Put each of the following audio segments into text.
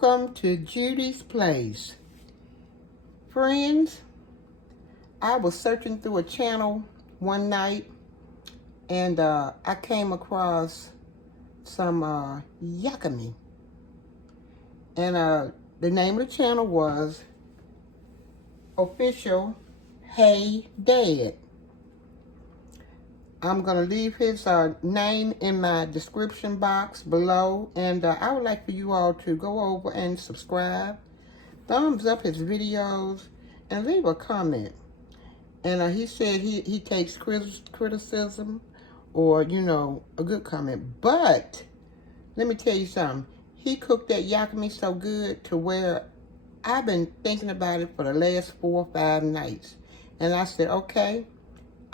Welcome to Judy's Place. Friends, I was searching through a channel one night and I came across some Yaka-Mein. And the name of the channel was Official Hey Dad. I'm going to leave his name in my description box below. And I would like for you all to go over and subscribe. Thumbs up his videos. And leave a comment. And he said he takes criticism or, you know, a good comment. But let me tell you something. He cooked that Yaka-Mein so good to where I've been thinking about it for the last 4 or 5 nights. And I said, okay,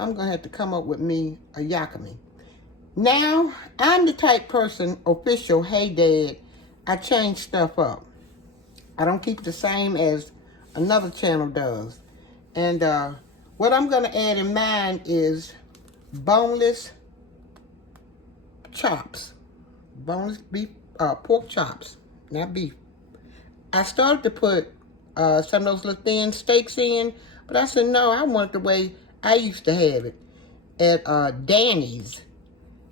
I'm going to have to come up with me a Yaka-Mein. Now, I'm the type person, Official Hey Dad, I change stuff up. I don't keep it the same as another channel does. And what I'm going to add in mine is boneless chops. Boneless beef, pork chops, not beef. I started to put some of those little thin steaks in, but I said, no, I want it the way I used to have it at Danny's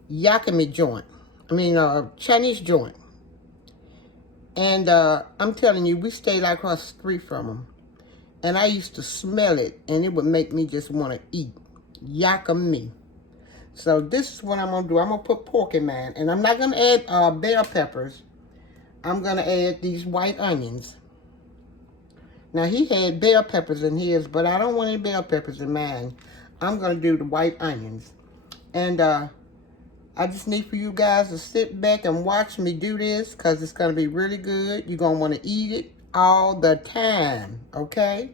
Yaka-Mein joint. I mean, Chinese joint. And I'm telling you, we stayed right across the street from them. And I used to smell it, and it would make me just want to eat Yaka-Mein. So this is what I'm going to do. I'm going to put pork in mine. And I'm not going to add bell peppers. I'm going to add these white onions. Now, he had bell peppers in his, but I don't want any bell peppers in mine. I'm going to do the white onions. And I just need for you guys to sit back and watch me do this because it's going to be really good. You're going to want to eat it all the time, okay?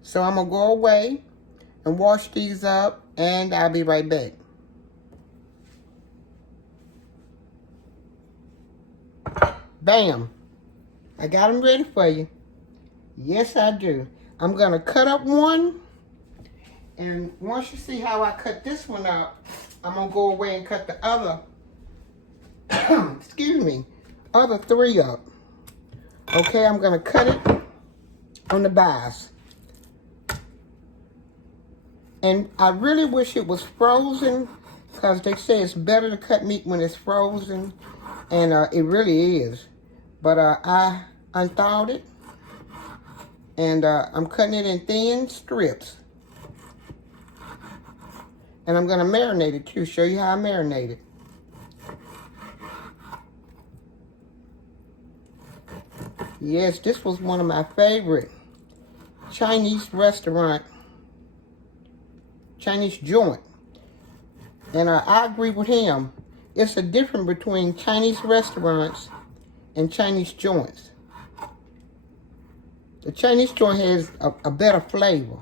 So I'm going to go away and wash these up, and I'll be right back. Bam. I got them ready for you. Yes, I do. I'm going to cut up one. And once you see how I cut this one up, I'm going to go away and cut the other, excuse me, other 3 up. Okay, I'm going to cut it on the bias. And I really wish it was frozen because they say it's better to cut meat when it's frozen. And it really is. But I unthawed it. And I'm cutting it in thin strips. And I'm going to marinate it too. Show you how I marinate it. Yes, this was one of my favorite Chinese restaurant, Chinese joint. And I agree with him. It's a difference between Chinese restaurants and Chinese joints. The Chinese joint has a better flavor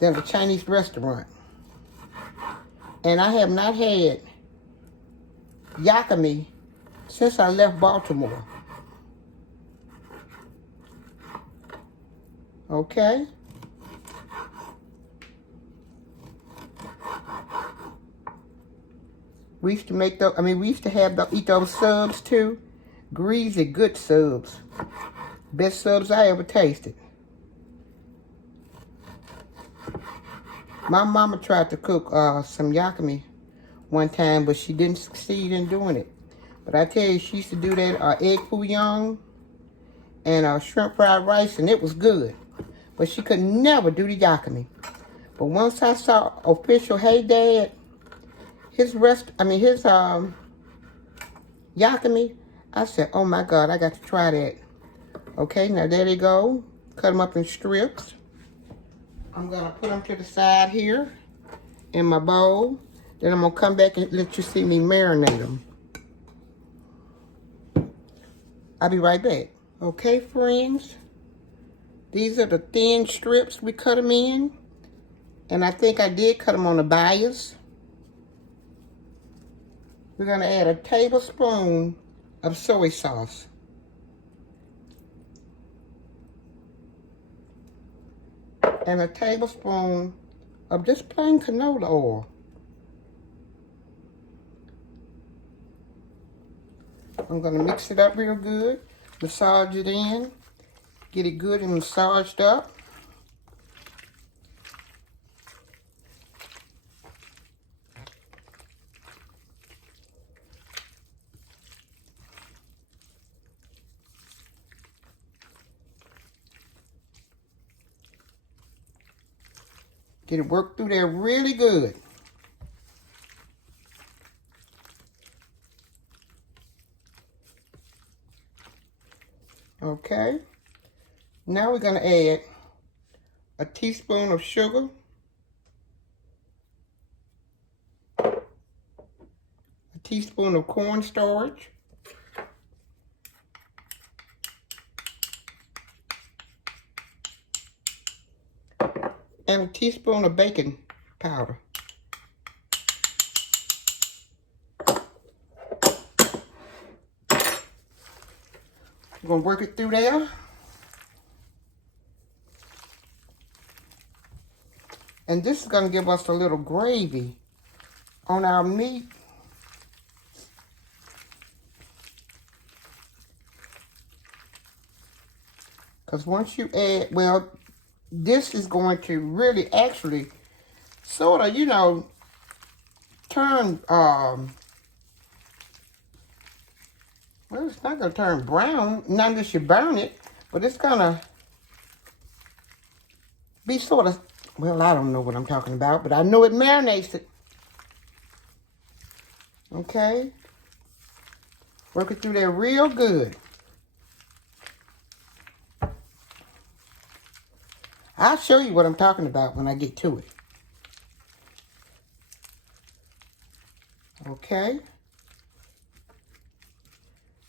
than the Chinese restaurant. And I have not had Yaka-Mein since I left Baltimore. Okay? We used to make those, we used to eat those subs too. Greasy, good subs. Best subs I ever tasted. My mama tried to cook some Yaka-Mein one time, but she didn't succeed in doing it. But I tell you, she used to do that egg foo young and shrimp fried rice, and it was good. But she could never do the Yaka-Mein. But once I saw Official Hey Dad, his Yaka-Mein, I said, oh my God, I got to try that. Okay, now there they go. Cut them up in strips. I'm going to put them to the side here in my bowl. Then I'm going to come back and let you see me marinate them. I'll be right back. Okay, friends. These are the thin strips we cut them in. And I think I did cut them on the bias. We're going to add a tablespoon of soy sauce. And a tablespoon of just plain canola oil. I'm going to mix it up real good. Massage it in. Get it good and massaged up. Get it worked through there really good. Okay. Now we're going to add a teaspoon of sugar, a teaspoon of cornstarch, and a teaspoon of baking powder. We're going to work it through there. And this is going to give us a little gravy on our meat. Because once you add, well, this is going to really actually sort of, you know, turn, well, it's not going to turn brown, not unless you burn it, but it's going to be sort of, well, I don't know what I'm talking about, but I know it marinates it. Okay? Work it through there real good. I'll show you what I'm talking about when I get to it. Okay?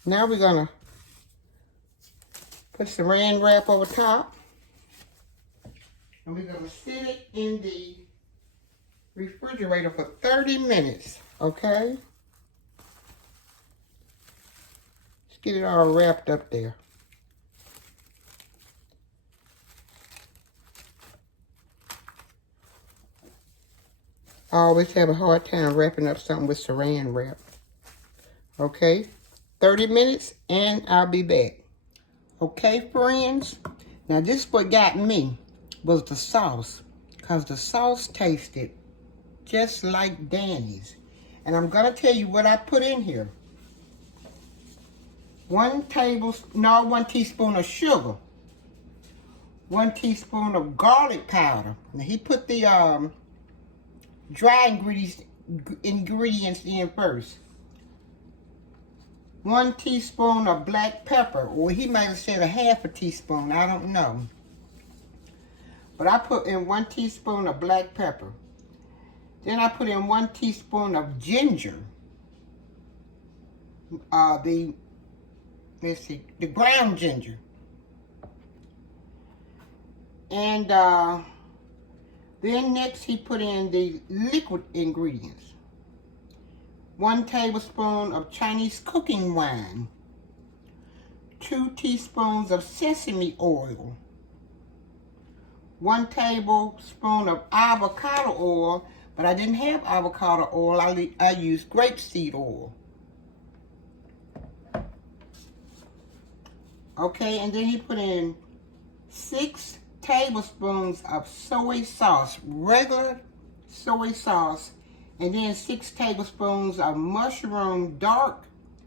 Now we're going to put saran wrap over top. And we're going to sit it in the refrigerator for 30 minutes, okay? Let's get it all wrapped up there. I always have a hard time wrapping up something with saran wrap. Okay, 30 minutes and I'll be back. Okay, friends, now this is what got me. Was the sauce, because the sauce tasted just like Danny's. And I'm going to tell you what I put in here. 1 teaspoon of sugar, 1 teaspoon of garlic powder. Now he put the dry ingredients in first. 1 teaspoon of black pepper, or he might have said a half a teaspoon, I don't know. But I put in 1 teaspoon of black pepper. Then I put in 1 teaspoon of ginger. The ground ginger. And then next he put in the liquid ingredients. 1 tablespoon of Chinese cooking wine. 2 teaspoons of sesame oil. 1 tablespoon of avocado oil, but I didn't have avocado oil. I used grapeseed oil. Okay, and then he put in 6 tablespoons of soy sauce, regular soy sauce, and then 6 tablespoons of mushroom dark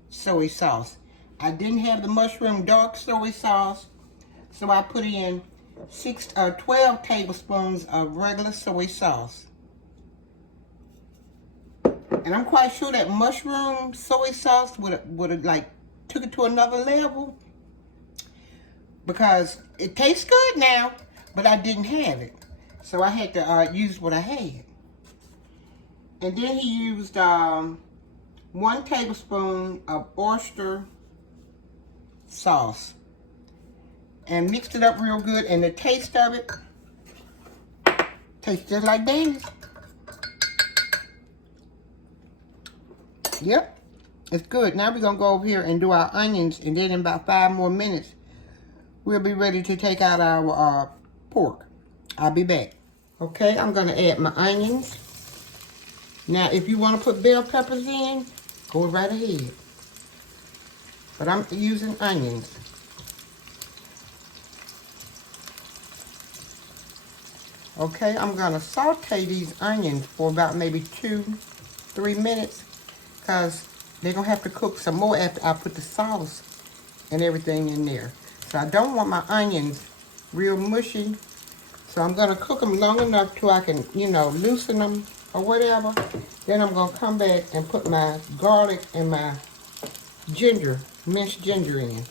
soy sauce. I didn't have the mushroom dark soy sauce, so I put in 12 tablespoons of regular soy sauce. And I'm quite sure that mushroom soy sauce would have like took it to another level, because it tastes good now, but I didn't have it. So I had to use what I had. And then he used 1 tablespoon of oyster sauce and mixed it up real good, and the taste of it tastes just like Danny's. Yep, it's good. Now we're going to go over here and do our onions, and then in about 5 more minutes, we'll be ready to take out our pork. I'll be back. Okay, I'm going to add my onions. Now, if you want to put bell peppers in, go right ahead. but I'm using onions. Okay, I'm gonna saute these onions for about maybe 2-3 minutes, because they're gonna have to cook some more after I put the sauce and everything in there. So I don't want my onions real mushy. So I'm gonna cook them long enough till I can, you know, loosen them or whatever. Then I'm gonna come back and put my garlic and my ginger, minced ginger in.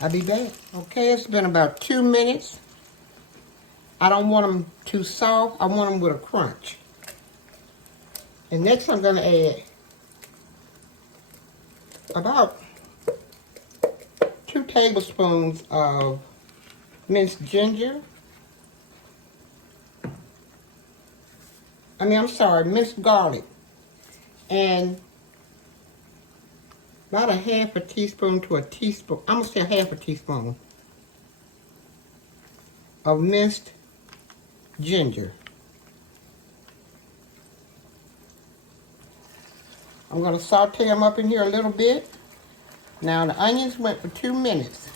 I'll be back. Okay, it's been about 2 minutes. I don't want them too soft. I want them with a crunch. And next I'm gonna add about 2 tablespoons of minced ginger. Minced garlic. And about a half a teaspoon to a teaspoon, I'm gonna say half a teaspoon of minced ginger. I'm gonna saute them up in here a little bit. Now the onions went for 2 minutes.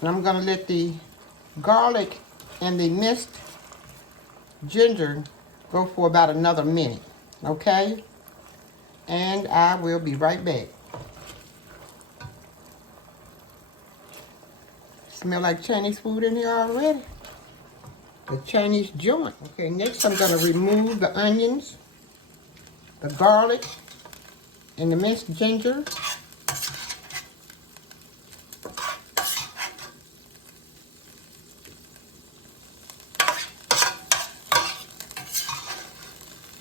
And I'm gonna let the garlic and the minced ginger go for about another minute, okay? And I will be right back. Smell like Chinese food in here already. The Chinese joint. Okay, next I'm gonna remove the onions, the garlic, and the minced ginger.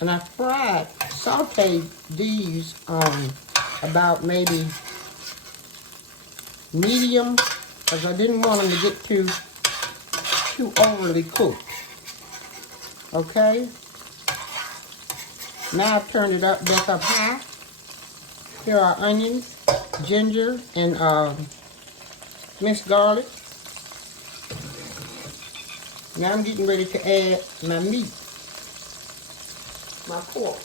And I sauteed these on about maybe medium, because I didn't want them to get too overly cooked. Okay? Now I've turned it back up high. Here are onions, ginger, and minced garlic. Now I'm getting ready to add my meat, my pork.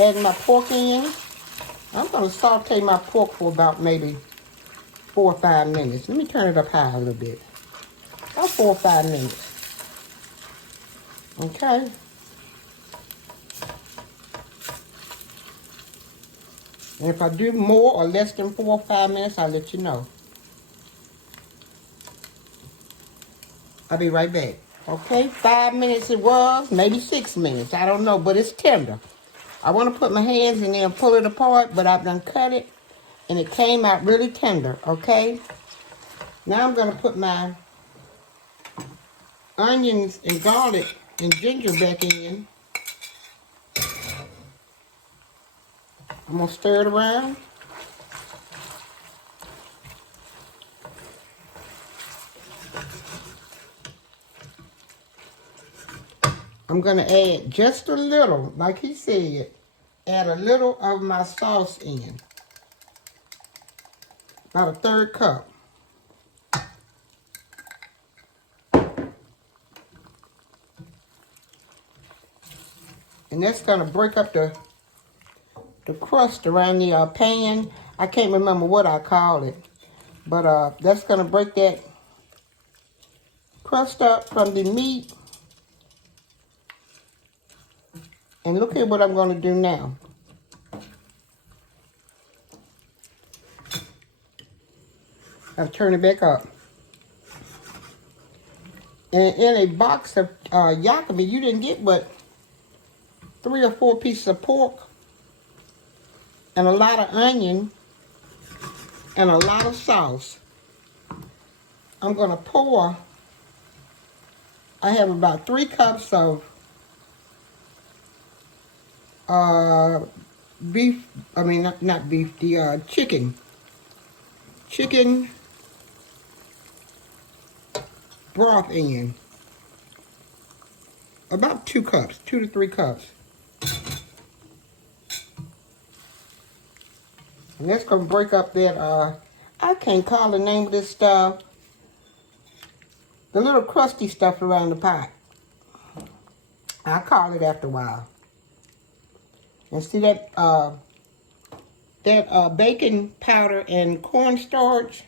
Add my pork in. I'm going to saute my pork for about maybe 4 or 5 minutes. Let me turn it up high a little bit. About 4 or 5 minutes. Okay. And if I do more or less than 4 or 5 minutes, I'll let you know. I'll be right back. Okay, 5 minutes it was, maybe 6 minutes. I don't know, but it's tender. I want to put my hands in there and pull it apart, but I've done cut it, and it came out really tender, okay? Now I'm going to put my onions and garlic and ginger back in. I'm going to stir it around. I'm going to add just a little, like he said, add a little of my sauce in. About a 1/3 cup. And that's going to break up the crust around the pan. I can't remember what I call it. But that's going to break that crust up from the meat. And look at what I'm going to do now. I'll turn it back up. And in a box of Yaka-Mein, you didn't get but 3 or 4 pieces of pork and a lot of onion and a lot of sauce. I'm going to pour, I have about 3 cups of beef, not beef, the chicken broth in. About 2 cups, 2 to 3 cups. And that's going to break up that, I can't call the name of this stuff. The little crusty stuff around the pot. I'll call it after a while. And see that, baking powder and cornstarch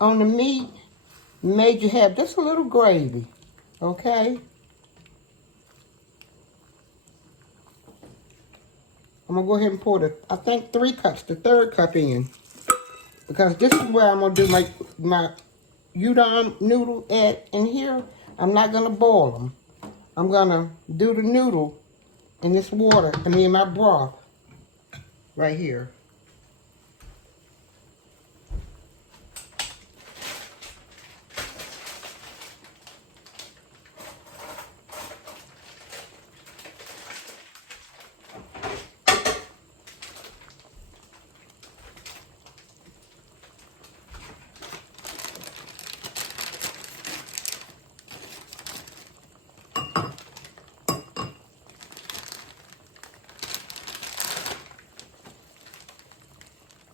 on the meat made you have just a little gravy, okay? I'm going to go ahead and pour I think 3 cups, the 3rd cup in. Because this is where I'm going to do my udon noodle in here. I'm not going to boil them. I'm going to do the noodle in this water, in my broth right here.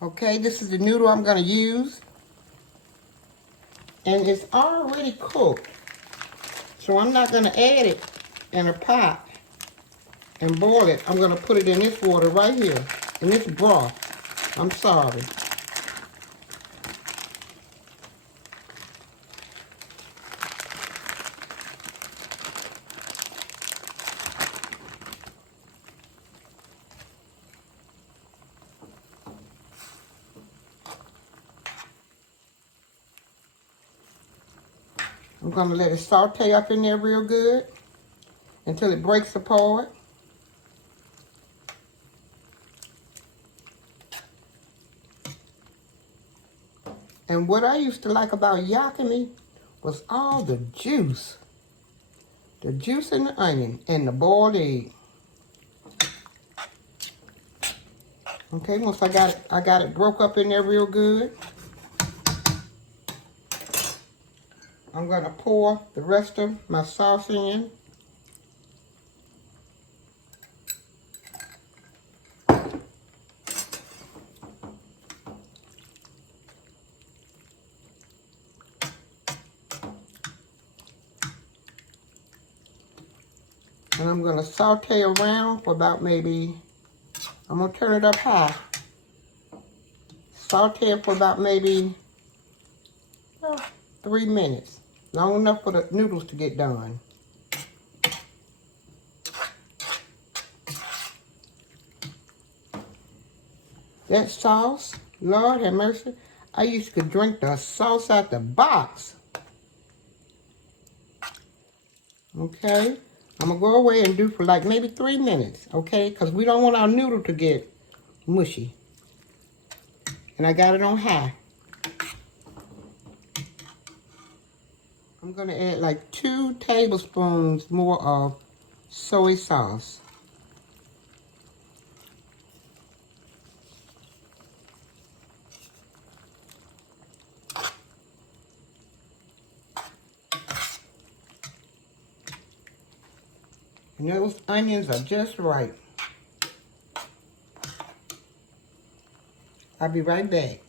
Okay, this is the noodle I'm going to use. And it's already cooked. So I'm not going to add it in a pot and boil it. I'm going to put it in this water right here, in this broth. I'm sorry. I'm going to let it saute up in there real good until it breaks apart. And what I used to like about Yaka-Mein was all the juice. The juice in the onion and the boiled egg. Okay, once I got it broke up in there real good. I'm going to pour the rest of my sauce in. And I'm going to saute around for about maybe, I'm going to turn it up high. Saute it for about maybe 3 minutes. Long enough for the noodles to get done. That sauce, Lord have mercy, I used to drink the sauce out the box. Okay, I'm going to go away and do for like maybe 3 minutes, okay? Because we don't want our noodle to get mushy. And I got it on high. I'm going to add like 2 tablespoons more of soy sauce. And those onions are just right. I'll be right back.